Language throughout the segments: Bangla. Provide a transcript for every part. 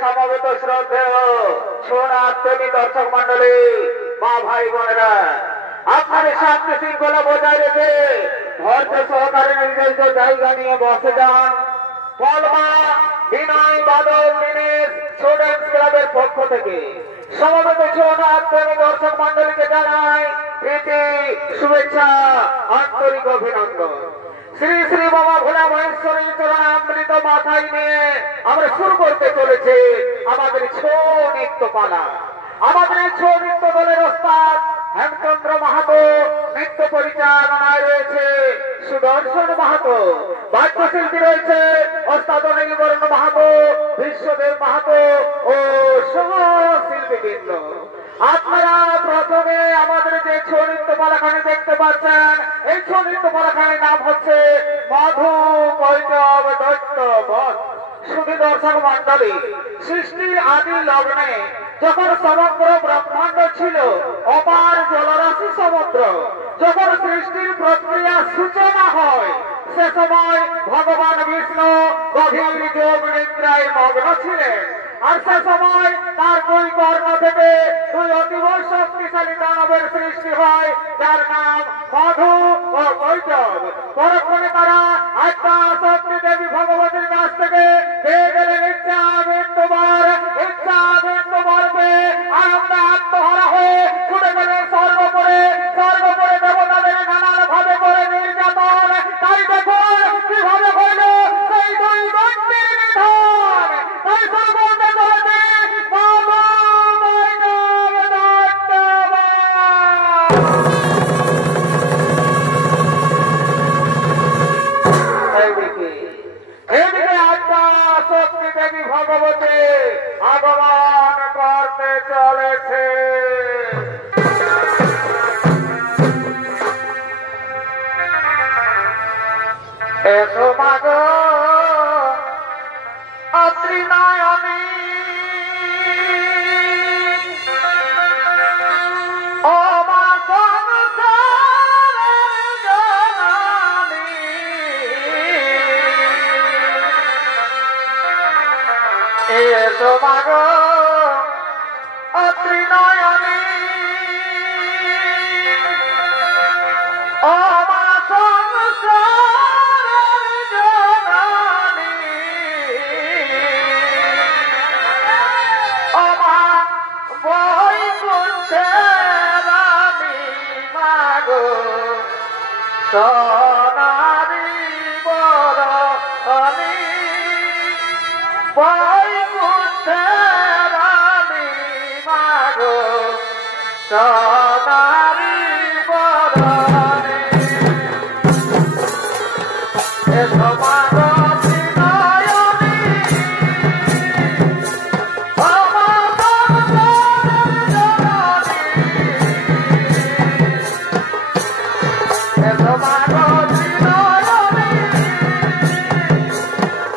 সমবেত শ্রদ্ধেয় সোনাত্মী দর্শক মন্ডলী মা ভাই বোনেরা, আপনাদের শান্তি শৃঙ্খলা বজায় রেখে ধৈর্য সহকারে নির্দিষ্ট জায়গা নিয়ে বসে যান। পলমা বিনয় বাদল দিনেশ স্টুডেন্টস ক্লাবের পক্ষ থেকে সমবেত সোনাত্মী দর্শক মন্ডলীকে জানাই প্রীতি, শুভেচ্ছা, আন্তরিক অভিনন্দন। শ্রী শ্রী বাবা ভোলা মহেশ্বরী চরণামৃত মাথায় নিয়ে আমরা শুরু করতে চলেছি আমাদের ছৌ নৃত্য পালা। আমাদের ছৌ নৃত্য দলের ওস্তাদ হেমচন্দ্র মাহাতো, নৃত্য পরিচালনায় রয়েছে সুদর্শন মাহাতো, বাদ্যশিল্পী রয়েছে ওস্তাদ নীলবর্ণ মাহাতো, বিশ্বদেব মাহাতো ও সহশিল্পীবৃন্দ। আপনারা প্রথমে আমাদের যে ছৌ নৃত্য পালাখানি দেখতে পাচ্ছেন, এই ছৌ নৃত্য পালাখানির নাম হচ্ছে মধু কৈতব দৈত্য বধ। শুধু দর্শক মন্ডলী, সৃষ্টির আদি লগ্নে যখন সমগ্র ব্রহ্মাণ্ড ছিল অপার জলরাশি সমুদ্র, যখন সৃষ্টির প্রক্রিয়া সূচনা হয় সে সময় ভগবান বিষ্ণু গভীর যোগ নিদ্রায় মগ্ন ছিলেন। আর সে সময় তার দুই কর্ণ থেকে দুই অতীব শক্তিশালী দানবের সৃষ্টি হয়, যার নাম মধু ও কৈতব। পরক্ষণে তারা আত্মা শক্তি দেবী ভগবতীর কাছ থেকে পেয়ে গেলেন ইচ্ছা মৃত্যুবার, ইচ্ছা মৃত্যুবর্বে আনন্দে আত্মহারা হয়ে ছুটে গেলেন সর্বপরে। সর্বপরে দেবতাদের নানান ভাবে করে নির্যাতন। তাই দেখুন কিভাবে হইল সেই দুই দৈত্যের নিধন। তাই শুরু করতে চলেছে শক্তি দেবী ভগবতী আগমন করতে চলেছে। এসো মাগো অত্রিনয়নী, ও মা সংসারের জননী, এসো মাগো অত্রিনয়নী, ও মা সংসারের জননী, ও মা বৈকুণ্ঠের রানী মাগো সোনারি বরণী, বৈকুণ্ঠের রানী মাগো সোনারি বরণী, এসো মাগো ত্রিনয়নী, ও মা সংসারের জননী, এসো মাগো ত্রিনয়নী,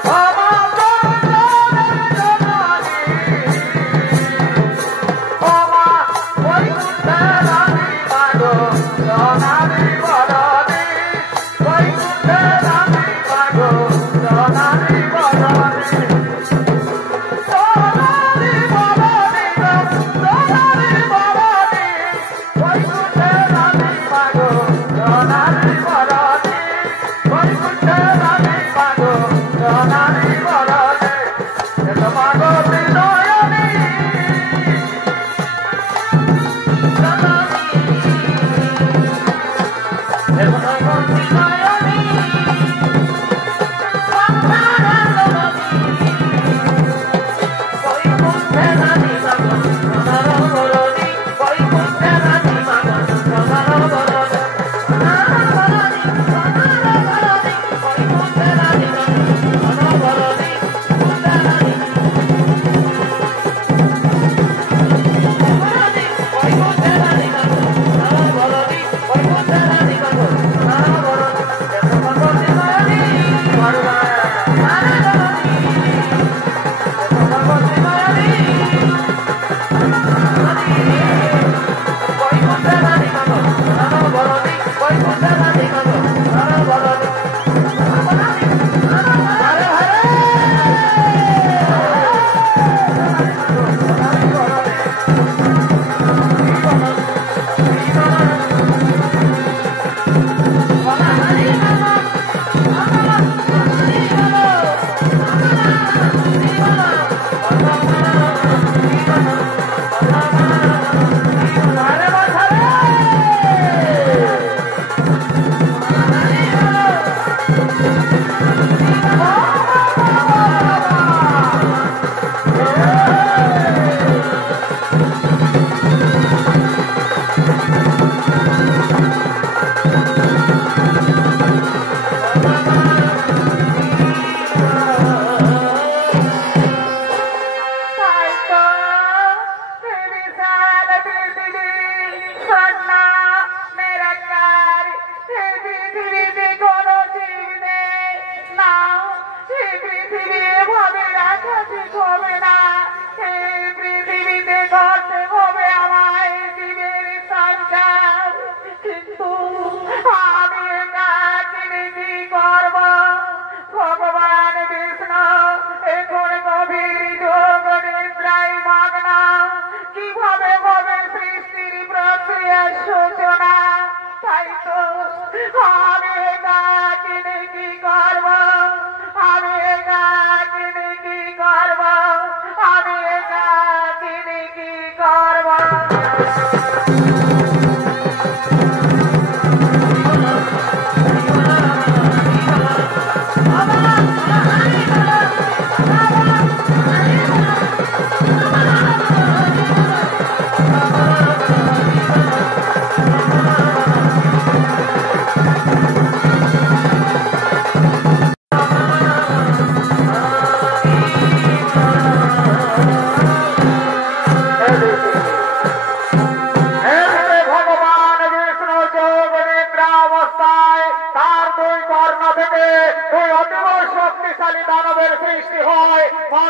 ও মা সংসারের জননী, ও মা বৈকুণ্ঠের রানী মাগো সোনারি বরণী, বৈকুণ্ঠের রানী মাগো সোনারি বরণী, সোনারি বরণী গো সোনারি বরণী, বৈকুণ্ঠের রানী মাগো সোনারি বরণী, বৈকুণ্ঠের রানী মাগো সোনারি বরণী, এসো মাগো ত্রিনয়নী, এসো মাগো ত্রিনয়নী, বৈকুণ্ঠের রানী মাগো সোনার বরণী, বৈকুণ্ঠের রানী মাগো সোনার বরণী, সোনার বরণী, সোনার বরণী, বৈকুণ্ঠের রানী মাগো সোনার বরণী, বৈকুণ্ঠের রানী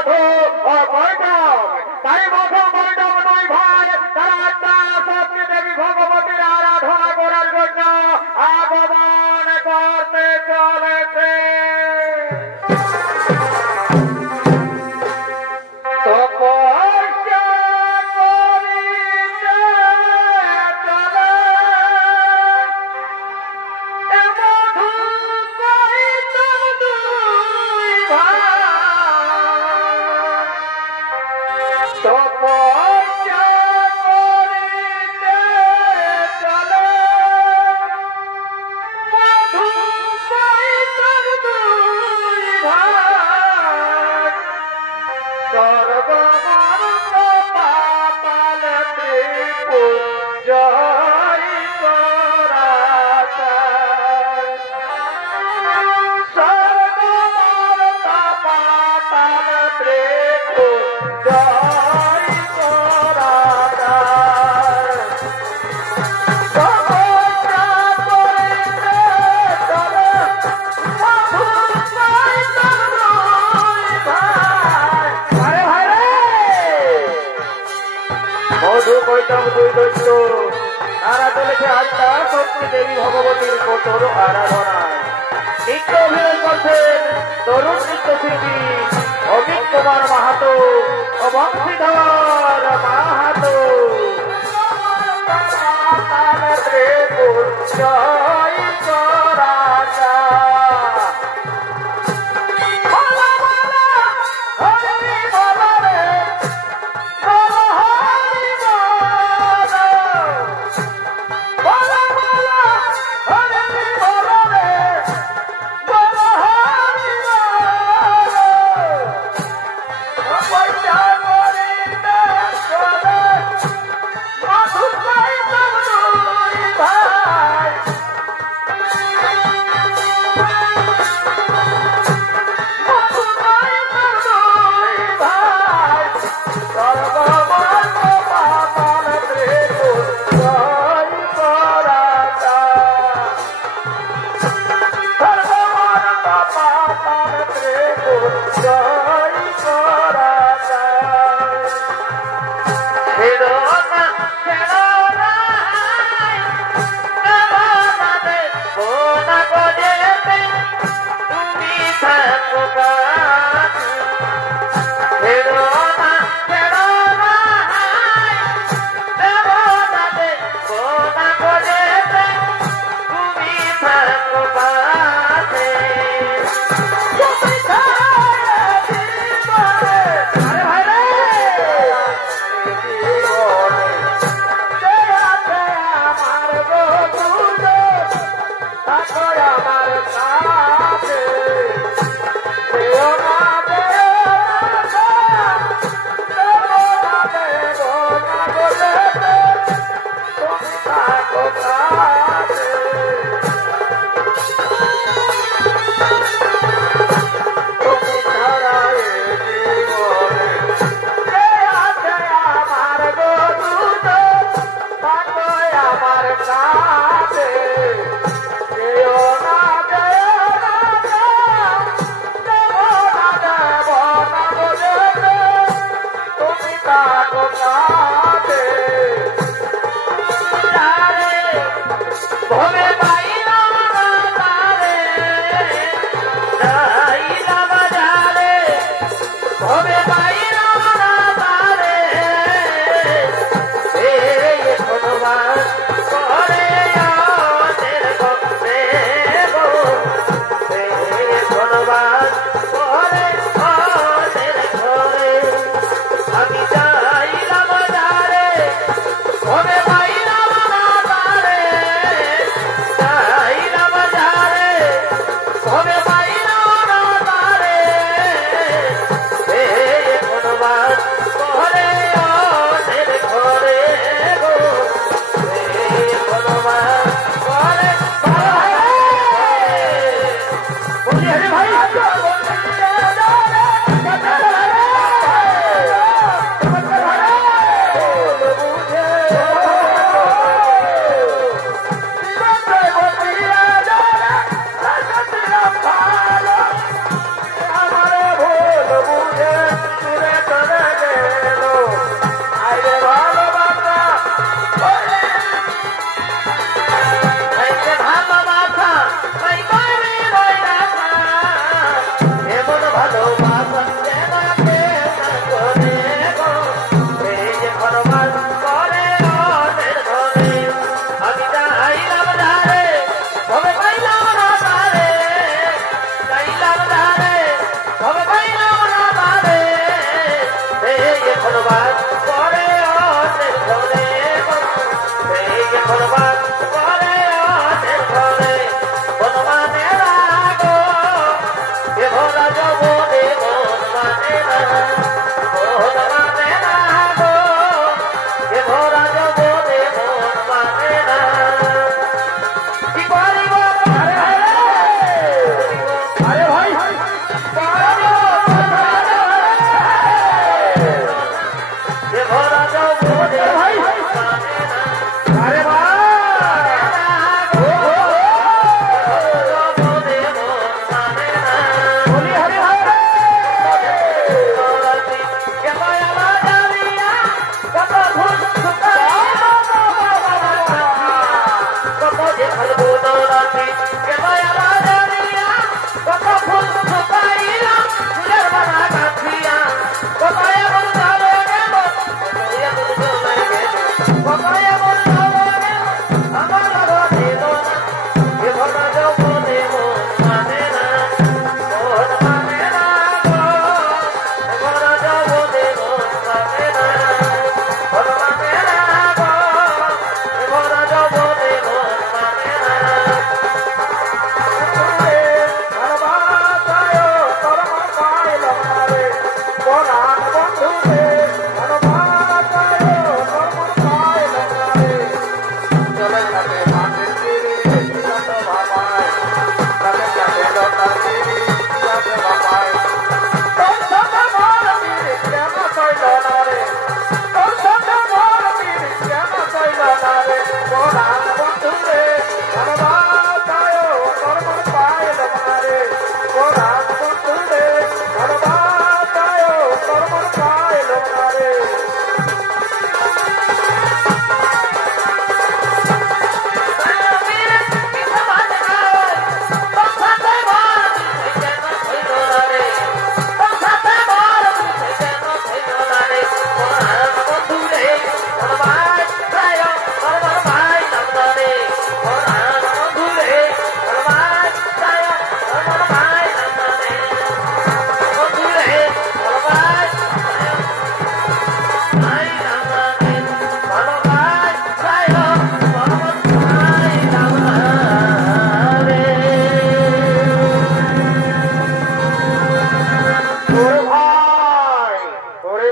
মধু ও বৈঠক। তাই মধু বৈঠক দুই ভাই তারা আত্মা শক্তি দেবী ভগবতীর আরাধনা করার জন্য আগমন করতে চলেছে। তারা চলেছে আত্মা শক্তি দেবী ভগবতীর কঠোর আরাধনায়। নৃত্য অভিনয় করছেন তরুণ নৃত্যশিল্পী অমিত কুমার মাহাতো ও বংশীধর মাহাতো। আমি যাইলাম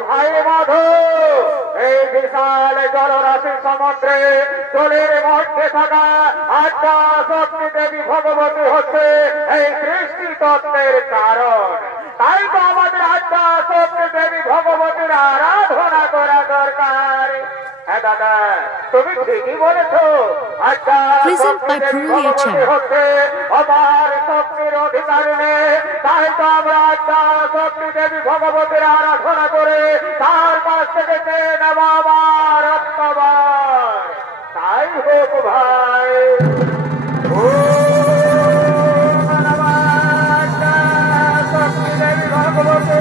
ভাই মাধব এই বিশাল জলরাশি সমুদ্রে জলের মধ্যে থাকা আদ্যা শক্তি দেবী ভগবতী হচ্ছে এই সৃষ্টি তত্ত্বের কারণ। তাই তো আমাদের আদ্যা শক্তি দেবী ভগবতীর আরাধনা করা দরকার। হ্যাঁ দাদা, তুমি ঠিকই বলেছো। আদ্যা শক্তি দেবী ভগবতী হচ্ছে আমার শক্তির অধিকারিণী। তাই তো আমরা আদ্যা শক্তি দেবী ভগবতীর আরাধনা করে তার কাছ থেকে চেয়ে নেব আমার আত্মবার। তাই হোক ভাই। শক্তি দেবী ভগবতী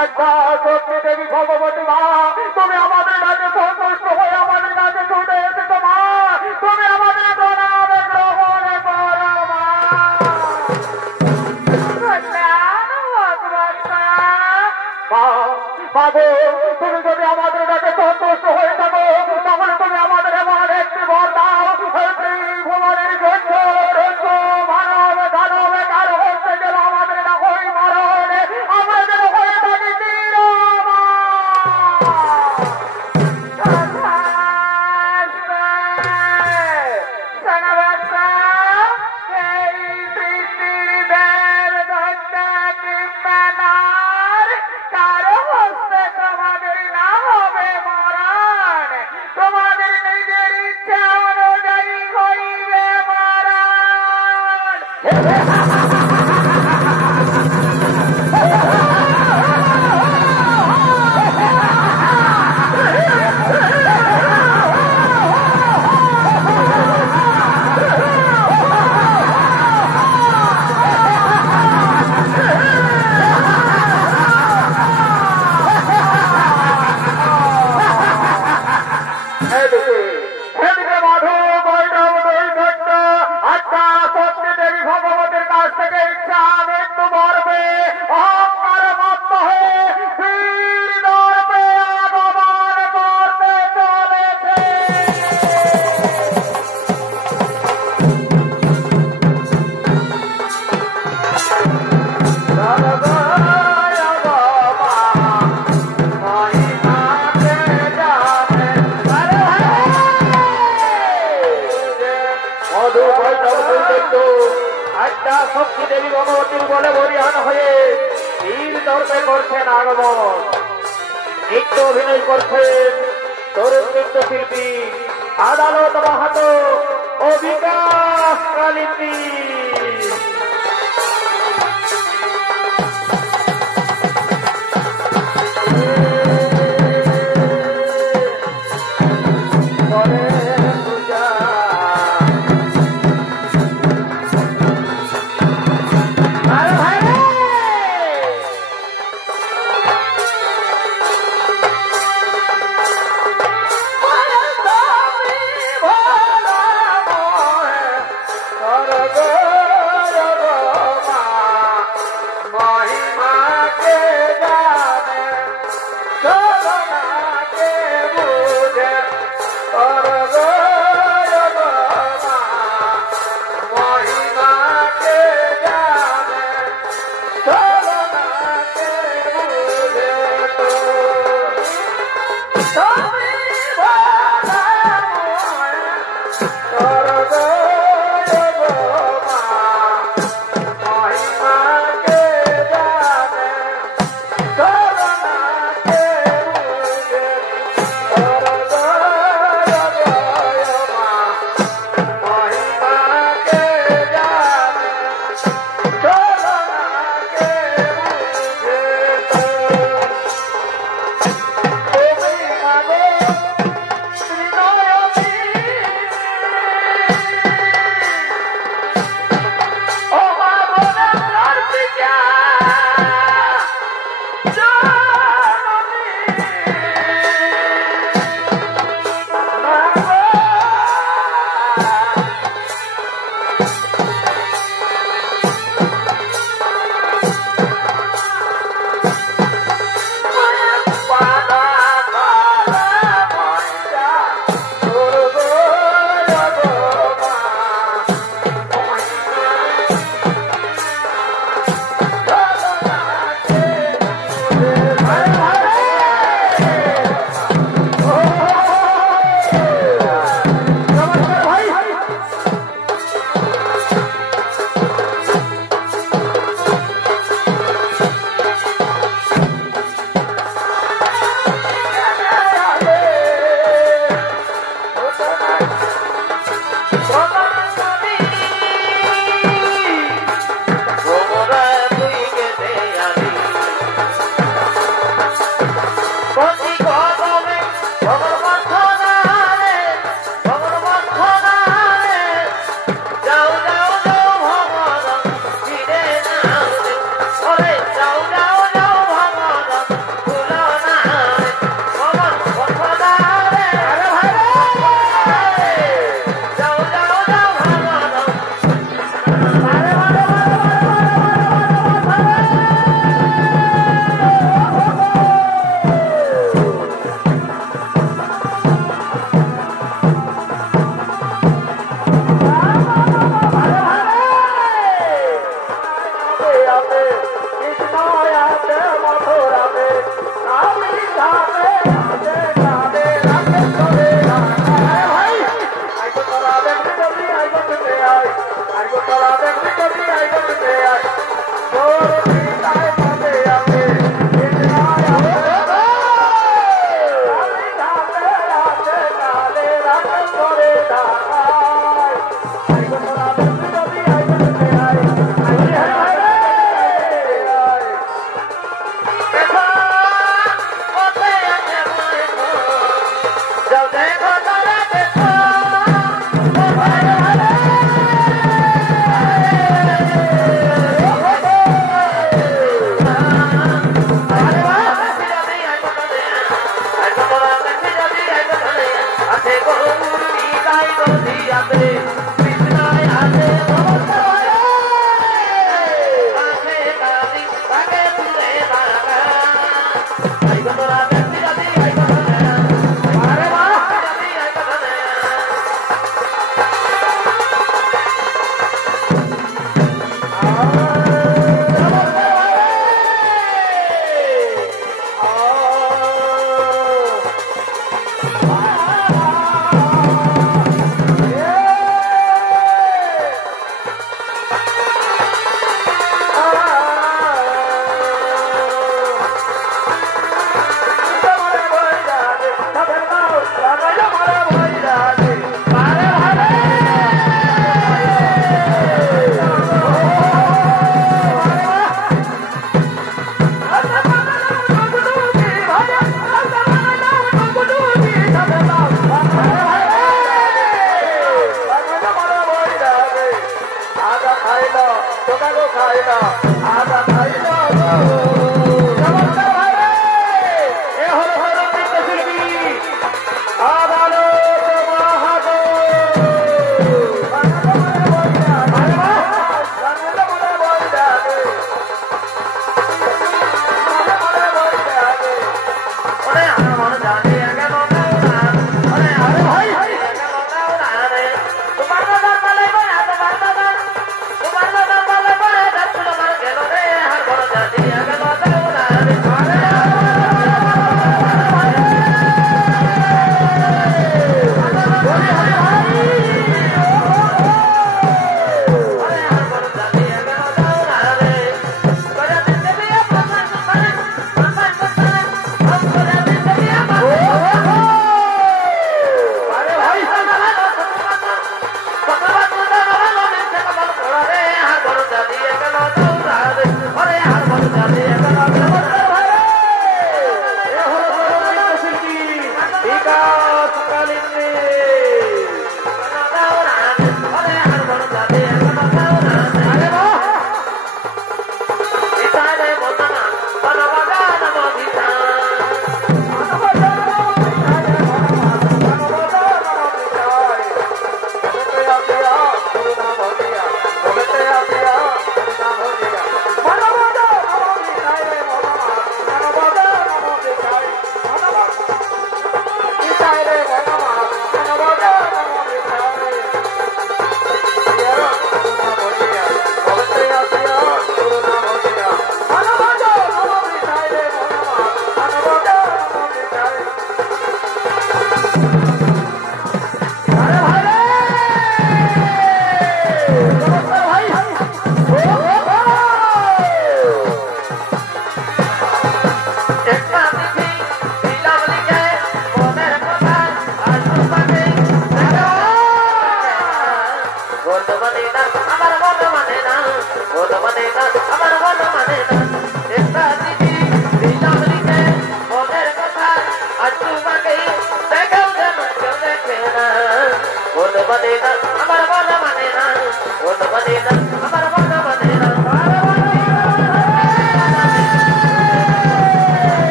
আদ্যা শক্তি দেবী ভগবতী মা, তুমি আমাদের কাছে সন্তুষ্ট হয়ে আমাদের কাছে ছুটে এসেছো মা। তুমি আমাদের প্রণাম গ্রহণ করো মা। বাবু, তুমি যদি আমাদের কাছে সন্তুষ্ট হয়ে থাকো তাহলে তুমি আমাদের এমন একটি বর দাও, ভুবনের জন্য মানব দানব কারো হচ্ছে গেল আমাদের না হই মরণ, আমরা যেন হয়ে থাকি আদ্যা শক্তি দেবী ভগবতীর বলে বরিয়ান হয়ে বীর দর্পে করছেন আগমন। নৃত্য অভিনয় করছেন তরুণ নৃত্যশিল্পী আদালত মাহাতো ও বিকাশ কালিন্দী। Go!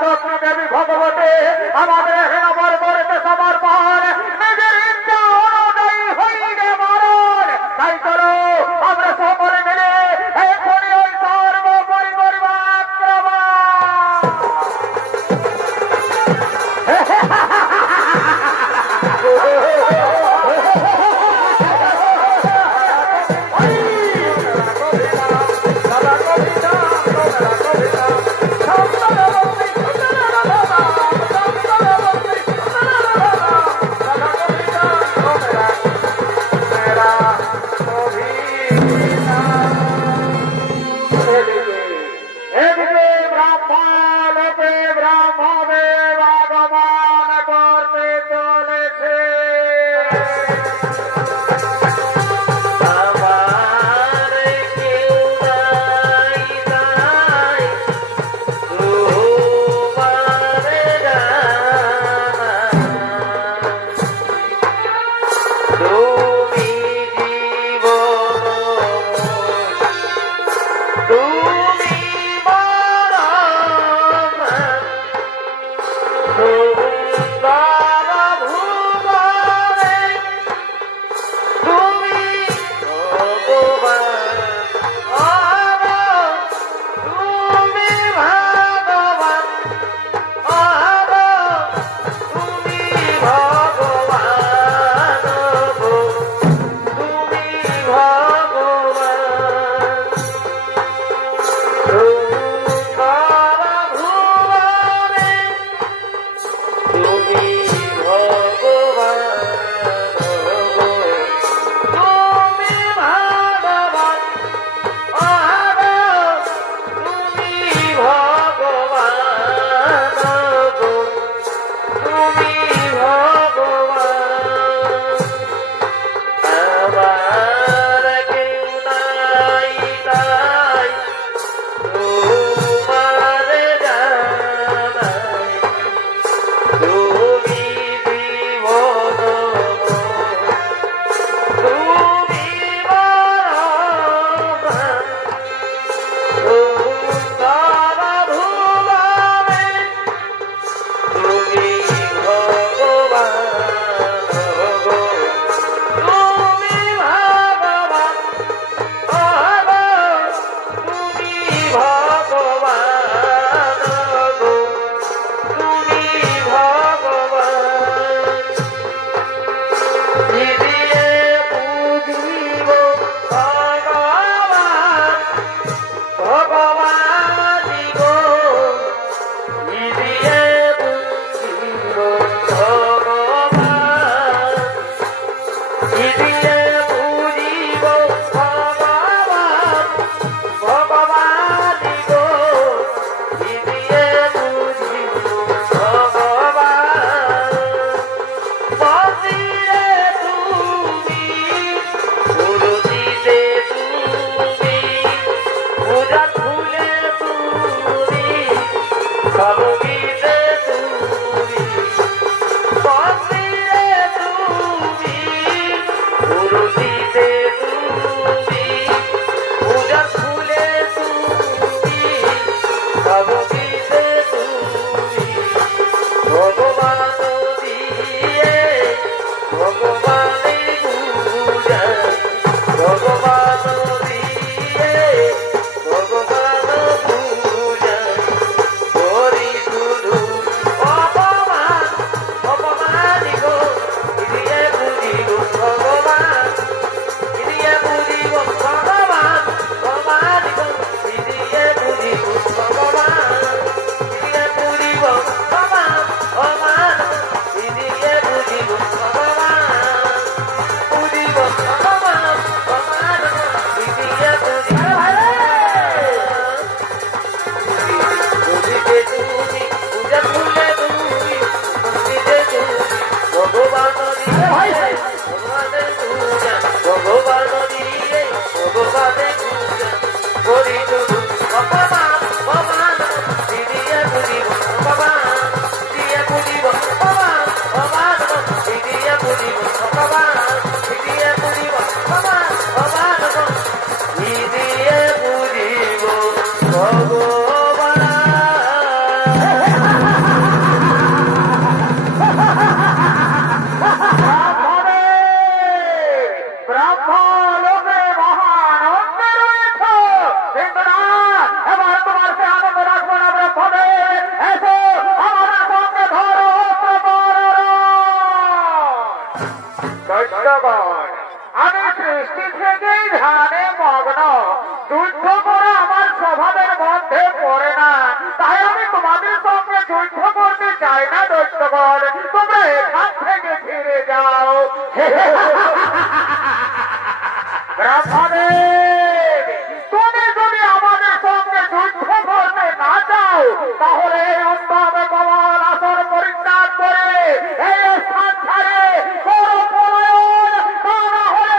শক্তি দেবী ভগবতী আমাদের আমার করতে সমর্পণ নিজের ইচ্ছা অনুযায়ী হইবে মরণ। তাই চলো আমরা সকলে মিলে এখনই ওই সর্বোপরি করিবা আক্রমণ। সৃষ্টি থেকেই ধ্যানে মগ্ন, যুদ্ধ করা আমার স্বভাবের মধ্যে পড়ে না, তাই আমি তোমাদের সঙ্গে যুদ্ধ করতে চাই না দৈত্যগণ, তোমরা এখান থেকে ফিরে যাও। তুমি যদি আমাদের সঙ্গে যুদ্ধ করতে না চাও তাহলে এই উত্তম কমল আসর পরিত্যাগ করে এই স্থান ছাড়ে করো পলায়ন, তা না হলে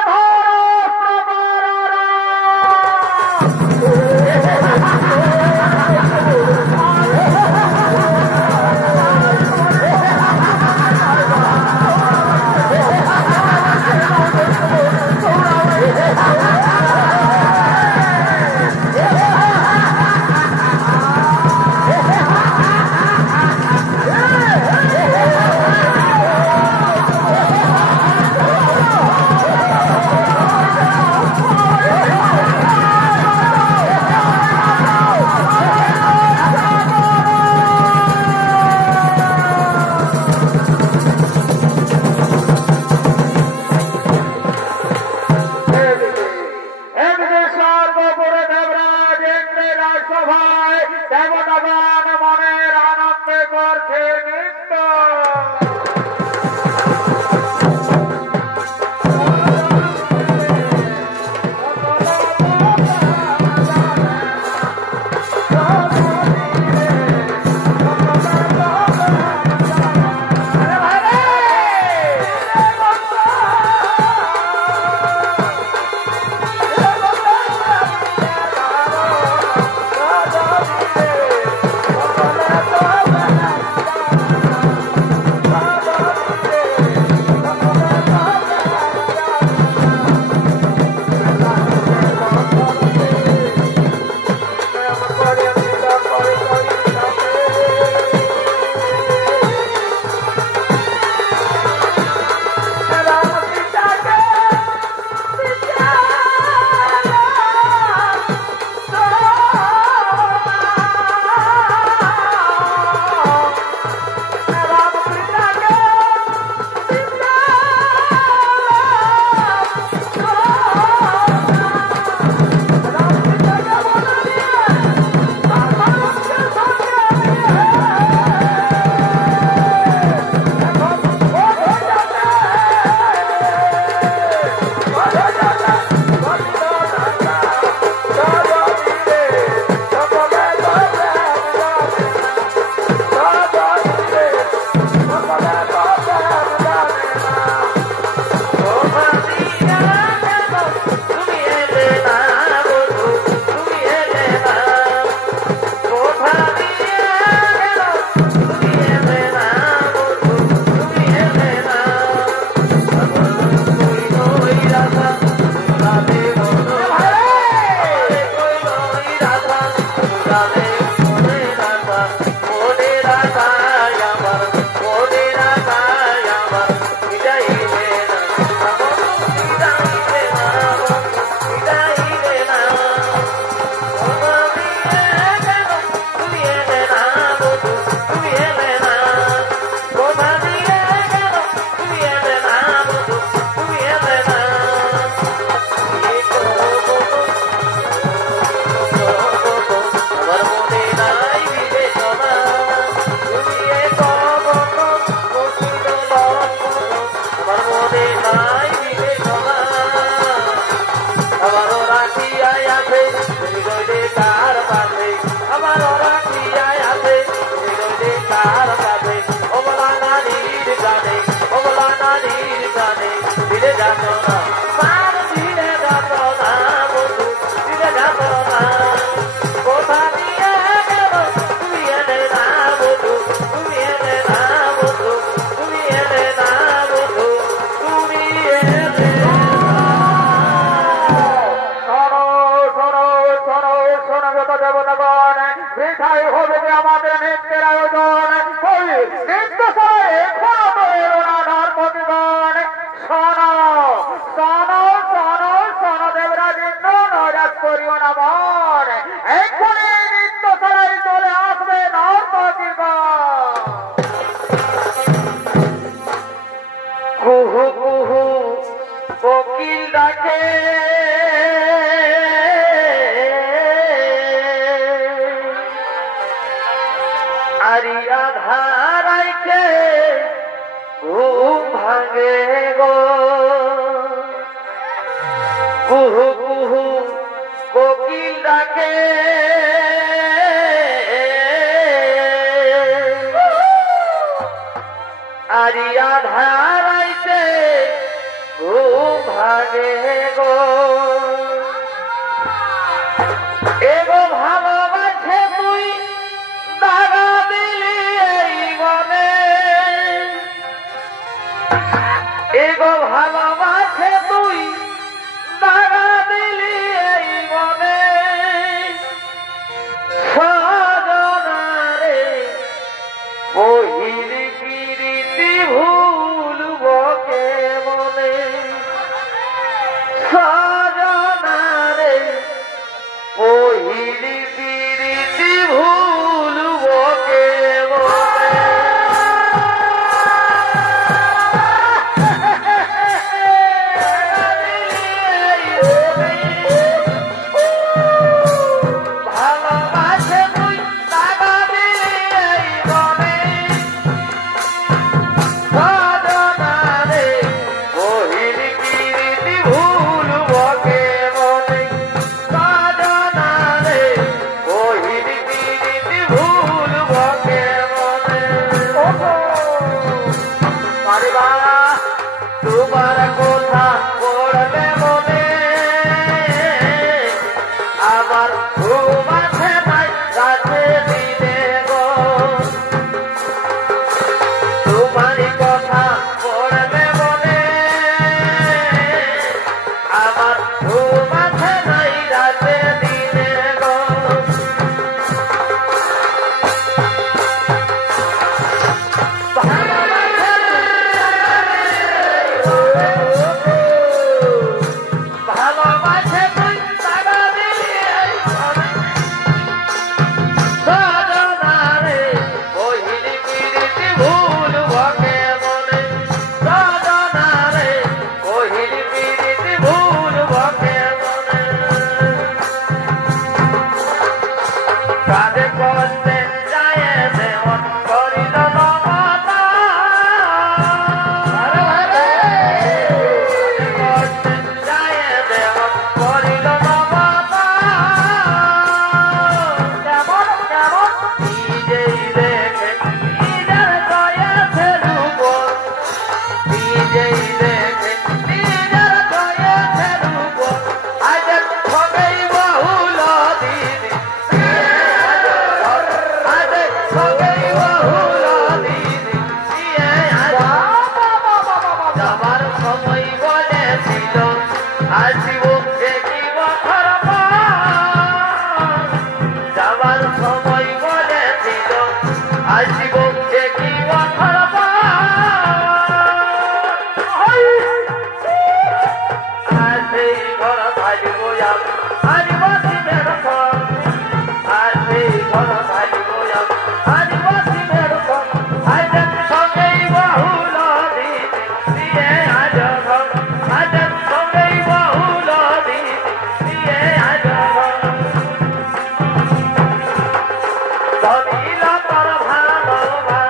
হারাইছে ঘুম ভাঙে গো কুহু কুহু কোকিল ডাকে আরিয়া হারাইছে ঘুম ভাঙে গো এগো ভালোবাসে তুই দাগা দিলি এই মনে এগো ভালোবাসে তুই দাগা দিলি এই মনে সজনারে পহিলি প্রীতি ভুলব কেমনে সজনারে পহিলি প্রীতি ভুলব কেমনে ভালোবাসে তুই দাগা দিলি এই মনে সজনারে পহিলি প্রীতি ভুলব কেমনে সজনারে পহিলি প্রীতি ভুলব কেমনে পারিবা তোমার কথা পড়লে মনে আমার ঘুম আসে নাই রাতে দিনে গো তোমারই কথা পড়লে মনে আমার ঘুম আসে নাই রাতে দিনে গো ভালোবাসে তুই দাগা দিলি এই মনে সজনারে পহিলি প্রীতি ভুলব কেমনে সজনারে পহিলি প্রীতি ভুলব কেমনে কাঁধে করতে যায় দেওয়ান করিল নমতা করতে যায় দেওয়ান করিল নমতা কেমন কেমন নিজেই দেখে নিজের দয়াতে রূপ নিজেই দেখে নিজের দয়াতে রূপ আজ সবাই বহুল দিদি আজ সবাই বহুল দিদি যাবার সময় বলেছিল আসিব দেখিব যাবার সময় বলেছিল আসিব দেখিব আর সেই ঘর ভাজিব আজ বসিবের ঘর আর সেই ঘর ভাজিব আজ বসিবের ঘর আজ সঙ্গেই বহুল দিদি দিয়ে আজ ঘর আজ সঙ্গেই বহুল দিদি দিয়ে আজ ঘর ধনিল তোর ভালোবাসা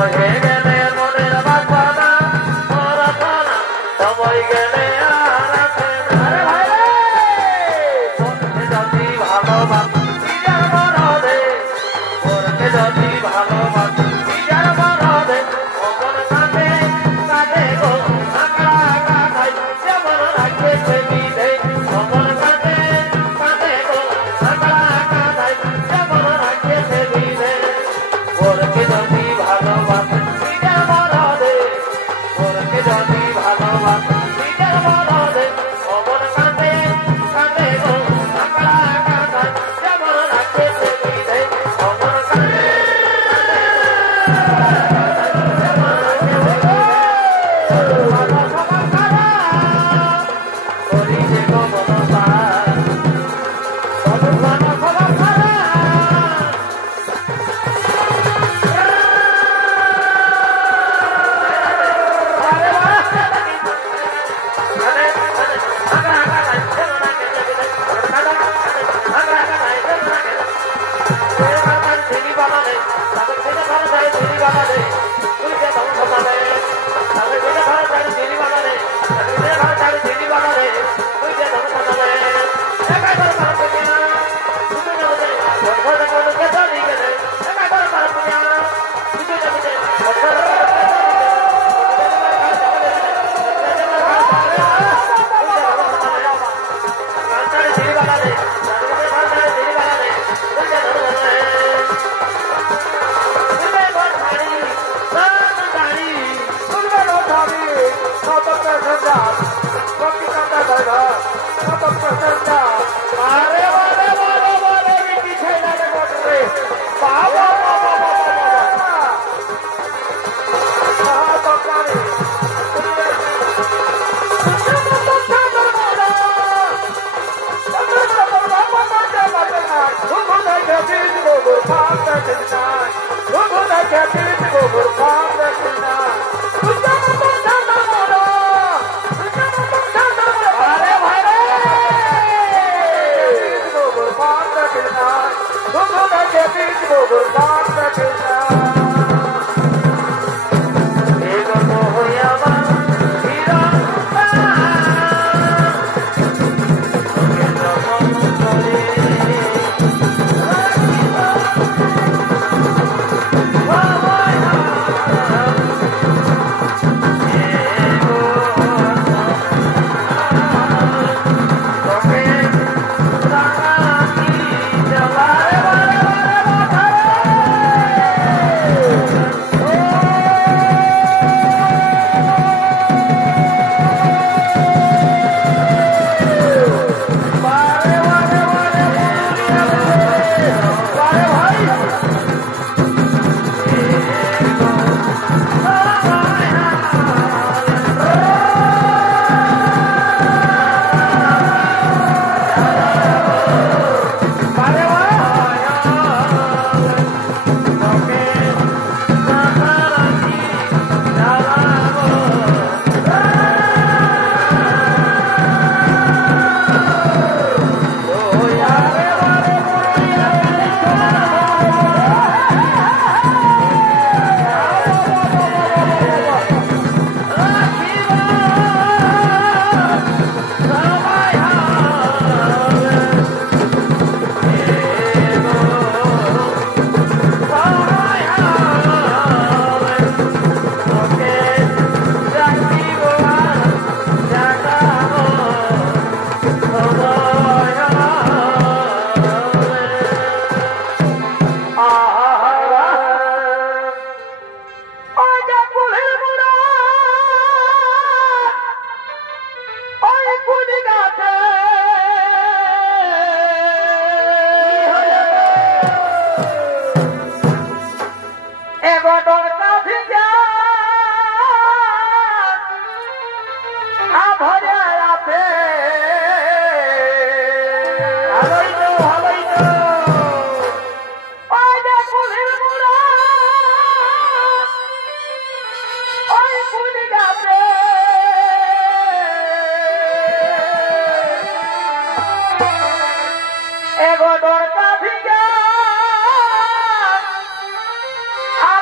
রহে গেলে মনের বাসনা রচনা সময় গেলে আর আসে না রে ভাই মনকে যদি ভালোবাসি নিজের মরদে মনকে যদি ভালোবাসি নিজের মরদে মন কাঁদে কাঁদে গো আঁকড়া কাঁদাই যেমন রাখে সে বিধে মন কাঁদে কাঁদে গো আঁকড়া কাঁদাই যেমন রাখে সে বিধে মনকে যদি ভালোবাসি নিজের মরদে মনকে যদি ভালোবাসি নিজের মরদে মন কাঁদে কাঁদে গো আঁকড়া কাঁদাই যেমন রাখে সে বিধে মন কাঁদে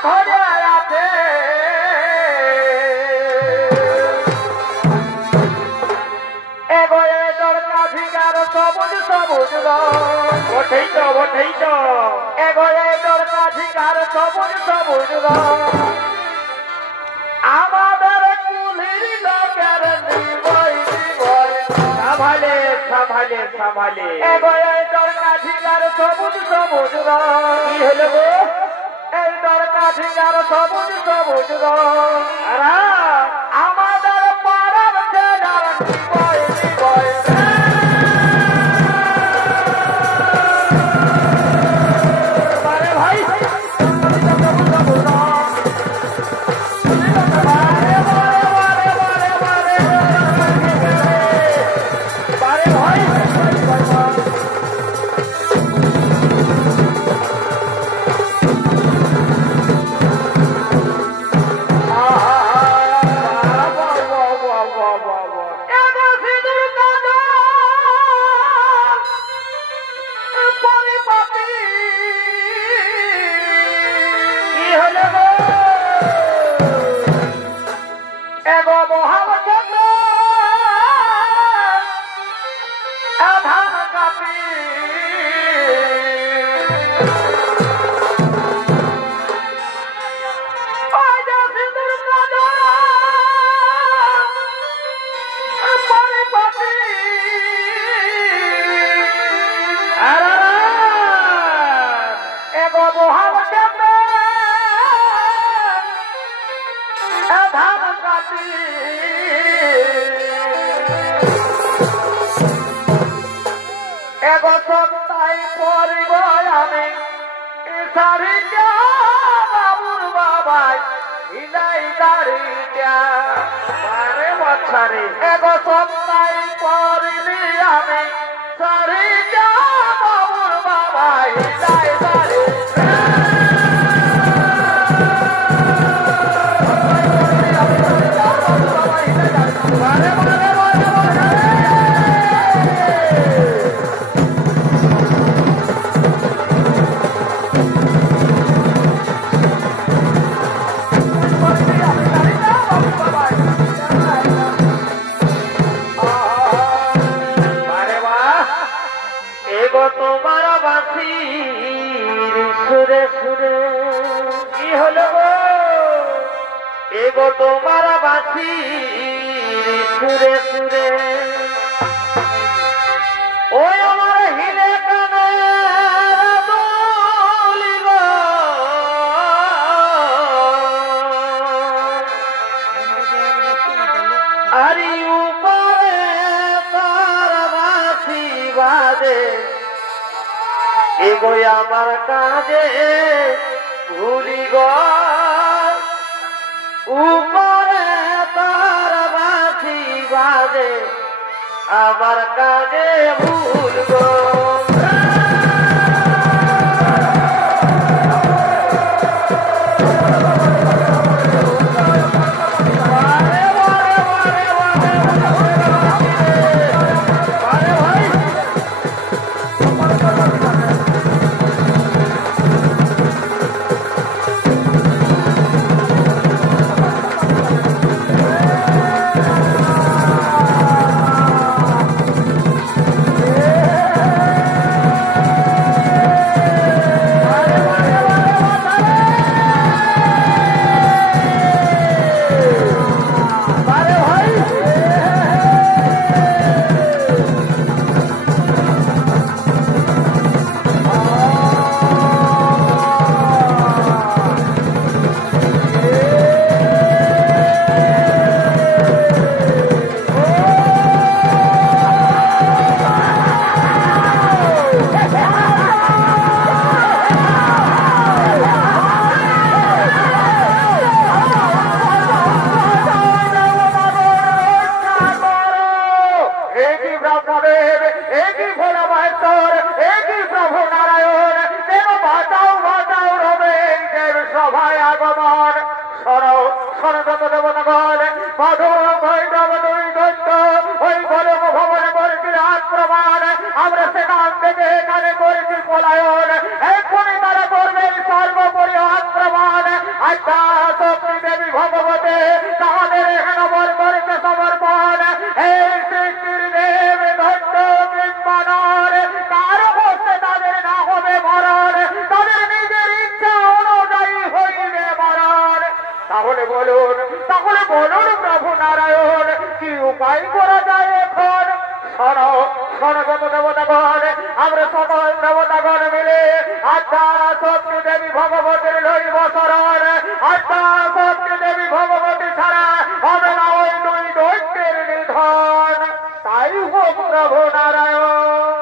ঘরে আছে বটেই তো এগোয় দরকা ঝিঙ্গার সবুজ সবুজ আমাদের কুলির লোকের সামালে এগোয় দরকা ঝিঙ্গার সবুজ সবুজ কি হলো গো? এই দরকা ঝিঙ্গার সবুজ সবুজ আমাদের পাড়ার ছেলের সপ্তাহে পরিব আমি শাড়িটা বাবুর বাবাই হিলাই দাড়িটা বছরে এগো সপ্তাহে পরিলি আমি শাড়িটা বাবুর বাবাই হিলাই দাড়ি তোমার বাঁশির সুরে সুরে কি হলো গো? এগো তোমার বাঁশির সুরে সুরে ওই আমার হিলে কানে দুলিব আরি উপরে তার বাঁশি বাজে এগোয় আমার কাজে ভুলি গো উপরে তার বাঁশি বাজে আমার কাজে ভুল গো আমরা সেখান থেকে এখানে করেছি পলায়ন এক্ষুনি তারা করবে সর্বোপরি আক্রমণ আচ্ছা শক্তি দেবী ভগবতী তাদের এখানে বর্বরিত সমর্পণ এই সৃষ্টির দেব ধৈর্য কিংবা নর কারো তাহলে বলুন প্রভু নারায়ণ কি উপায় করা যায় এখন? শোনো শোনো যত দেবতাগণ, আমরা সকল দেবতাগণ মিলে আত্মা শক্তি দেবী ভগবতীর লইব শরণ। আত্মা শক্তি দেবী ভগবতী ছাড়া হবে না ওই দুই দৈত্যের নিধন। তাই হোক প্রভু নারায়ণ।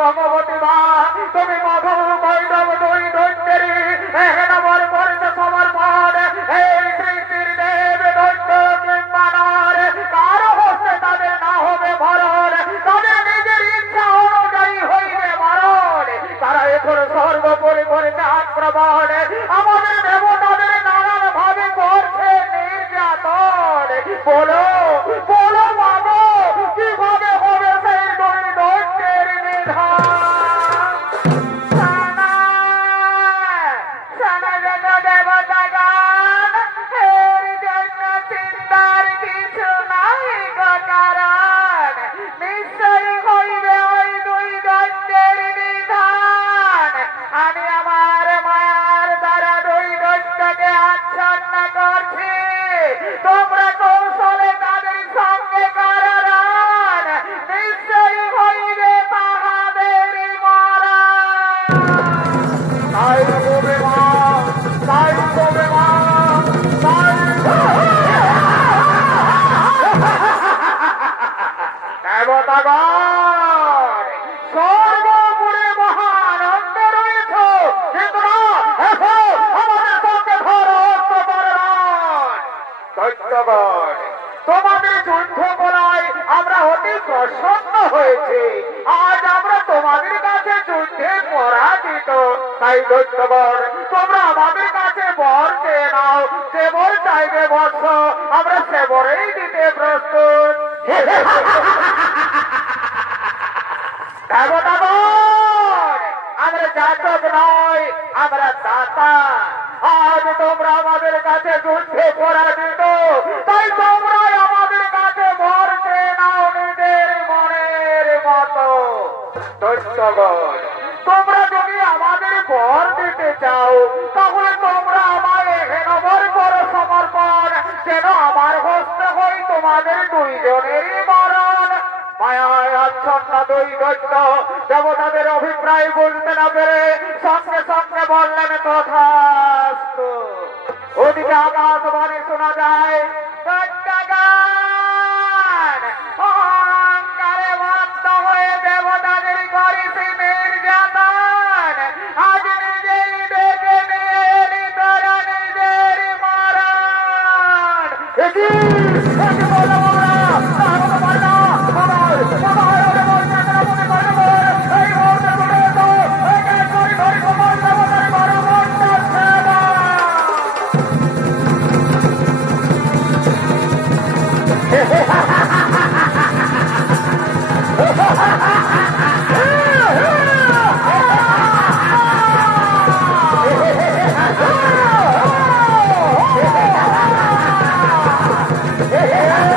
ভগবতী মা তুমি মধু বৈরব দুই দৈত্যেরই এখানে বর করেছে সমর্পণ। এই সৃষ্টির দেব দৈত্য কিংবা নর কারো হস্তে তাদের না হবে ভরণ, তাদের নিজের ইচ্ছা অনুযায়ী হইবে মরণ। তারা এখন সর্বোপরি করেছে আক্রমণ, আমাদের দেবতাদের নানান ভাবে করছে নির্যাতন। বলো বলো বাবা কিভাবে হবে সেই দুই দৈত্যের নিধন? দেবতাগণ এর জন্য চিন্তার কিছু নাই গো কারণ, নিশ্চয়ই হইবে ওই দুই দৈত্যের নিধন। আমি আমার মায়ার দ্বারা দুই দৈত্যকে আচ্ছন্ন করছি, তোমরা কৌশলে তাদের সঙ্গে কারণ, নিশ্চয়ই হইবে তাহাদেরই মরণ। তাই হবে মা, তাই হবে মা, তাই দেবতাগণ সর্বোপরি মহানন্দ রয়েছে, কিন্তু না এখন আমাদের সঙ্গে ধরো দৈত্যগণ। তোমাদের যুদ্ধ করায় আমরা অতি প্রসন্ন হয়েছি, আজ আমরা তোমাদের কাছে যুদ্ধে পরাজিত। তাই দৈত্যগণ তোমরা আমাদের কাছে বর চেয়ে নাও, যে বর চাইবে বৎস আমরা সে বরেই দিতে প্রস্তুত। দেবতাগণ আমরা যাচক নয়, আমরা দাতা। আজ তোমরা আমাদের কাছে যুদ্ধে পরাজিত, তাই তোমরাই আমাদের কাছে বর চেয়ে নাও নিজের মনের মতো। দৈত্যগণ তোমরা যদি আমাদের বর দিতে চাও তাহলে তোমরা আমার এখানে বর করো সমর্পণ, যেন আমার হস্তে হই তোমাদের দুইজনেরই মরণ। মায়ায় আচ্ছন্ন দুই দৈত্য দেবতাদের অভিপ্রায় বুঝতে না পেরে সঙ্গে সঙ্গে বললেন তথাস্তু। ওদিকে আকাশবাণী শোনা যায়, দৈত্যগণ অহংকারে মত্ত হয়ে দেবতাদের করিছি নির্যাতন, আজ নিজেই ডেকে নিয়ে এলি তোরা নিজেরই মরণ। Yeah.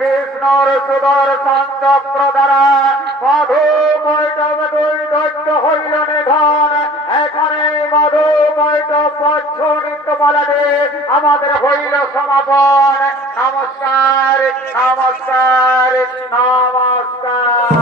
কৃষ্ণর সুদর্শন চক্র দ্বারা মধু বৈঠব দুই দৈত্য হইল নিধন। এখানে মধু বৈঠব বচ্ছ নৃত্যমালাতে আমাদের হইল সমাপন। নমস্কার, নমস্কার, নমস্কার।